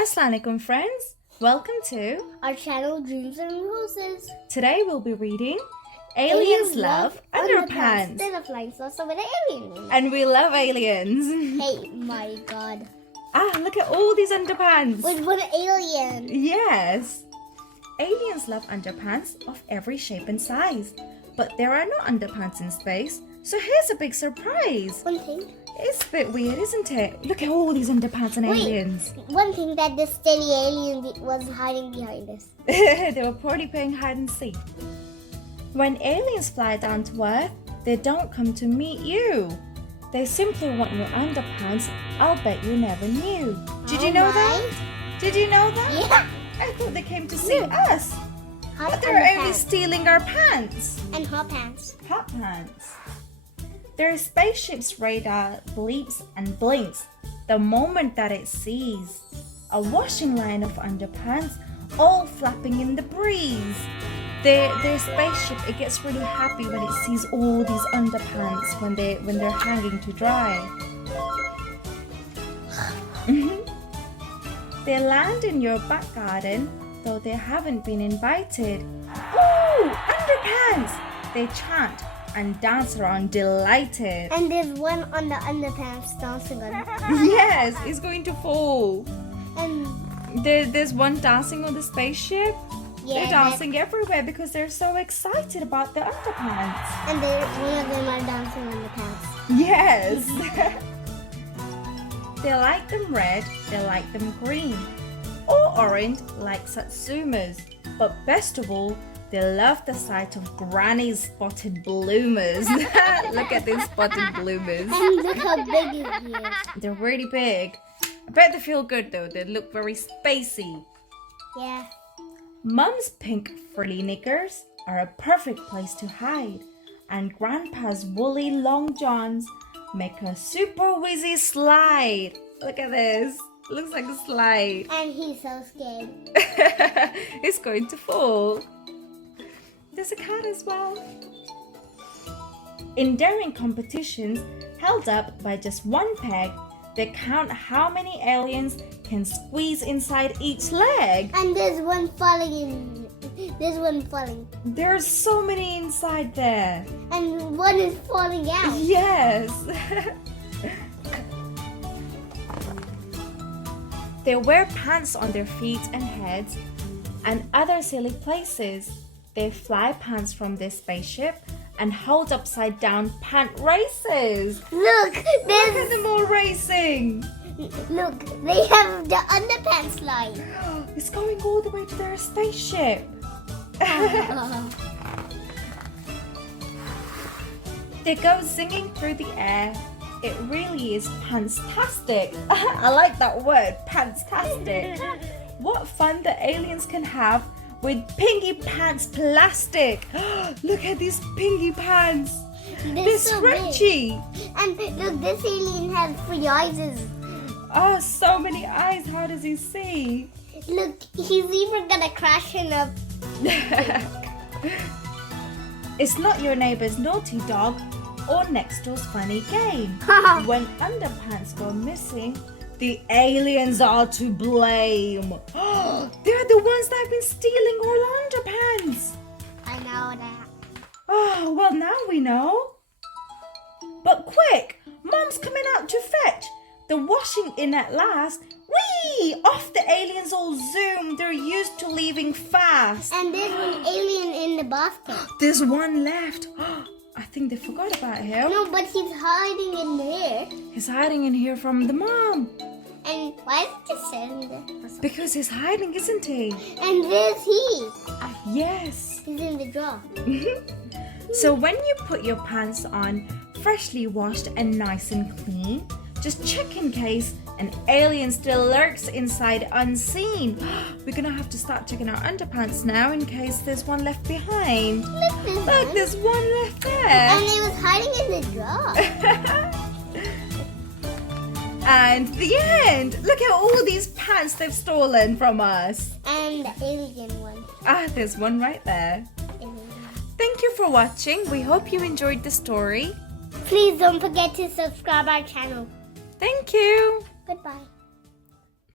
Assalamualaikum friends, welcome to our channel Dreams and Roses. Today we'll be reading Aliens Love Underpants. Then a flying saucer with an alien. And we love aliens. Hey, my god. Look at all these underpants. With one alien. Yes. Aliens love underpants of every shape and size. But there are no underpants in space, so here's a big surprise. One thing. It's a bit weird, isn't it? Look at all these underpants and aliens. One thing that this steady alien was hiding behind us. They were probably playing hide and seek. When aliens fly down to Earth, they don't come to meet you. They simply want your underpants. I'll bet you never knew. Did you know that? Did you know that? Yeah. I thought they came to see us. Hot But they're only stealing our pants. And hot pants. Hot pants. Their spaceship's radar bleeps and blinks the moment that it sees a washing line of underpants all flapping in the breeze. Their spaceship, it gets really happy when it sees all these underpants when they're hanging to dry. They land in your back garden, though they haven't been invited. Ooh, underpants! They chant and dance around delighted. And there's one on the underpants dancing on it. Yes, it's going to fall. And There's one dancing on the spaceship. yeah, They're dancing everywhere because they're so excited about the underpants. and one of them are dancing on the pants. Yes. They like them red, they like them green, or orange like Satsumas. But best of all, they love the sight of Granny's spotted bloomers. Look at these spotted bloomers. And look how big it is. They're really big. I bet they feel good though. They look very spacey. Yeah. Mum's pink frilly knickers are a perfect place to hide. And Grandpa's woolly long johns make a super whizzy slide. Look at this. Looks like a slide. And he's so scared. It's going to fall. There's a cat as well. In daring competitions held up by just one peg, they count how many aliens can squeeze inside each leg. And there's one falling in. There's one falling. There are so many inside there. And one is falling out. Yes. They wear pants on their feet and heads and other silly places. They fly pants from their spaceship and hold upside down pant races. Look, Look at there's. them all racing. Look, they have the underpants line. It's going all the way to their spaceship. They go singing through the air. It really is pantstastic. I like that word, pantstastic. What fun the aliens can have with Pinky Pants plastic. Look at these Pinky Pants. They're so big. stretchy. And look, this alien has 3 eyes. Oh, so many eyes. How does he see? Look, he's even gonna crash in a. It's not your neighbor's naughty dog or next door's funny game. When underpants go missing, the aliens are to blame. They're the ones that have been stealing all underpants. I know that. Oh, well, now we know. But quick, Mom's coming out to fetch. The washing in at last. Whee! Off the aliens all zoom. They're used to leaving fast. And there's one alien in the basket. There's one left. I think they forgot about him. No, but he's hiding in there. He's hiding in here from the mom. And why is it just sitting there? Because he's hiding, isn't he? And there's he. Yes. He's in the drawer. So when you put your pants on, freshly washed and nice and clean, just check in case an alien still lurks inside unseen. We're gonna have to start checking our underpants now in case there's one left behind. Look, there's one left there. And he was hiding in the drawer. And the end. Look at all these pants they've stolen from us. And the alien one. There's one right there. Thank you for watching. We hope you enjoyed the story. Please don't forget to subscribe our channel. Thank you. Goodbye.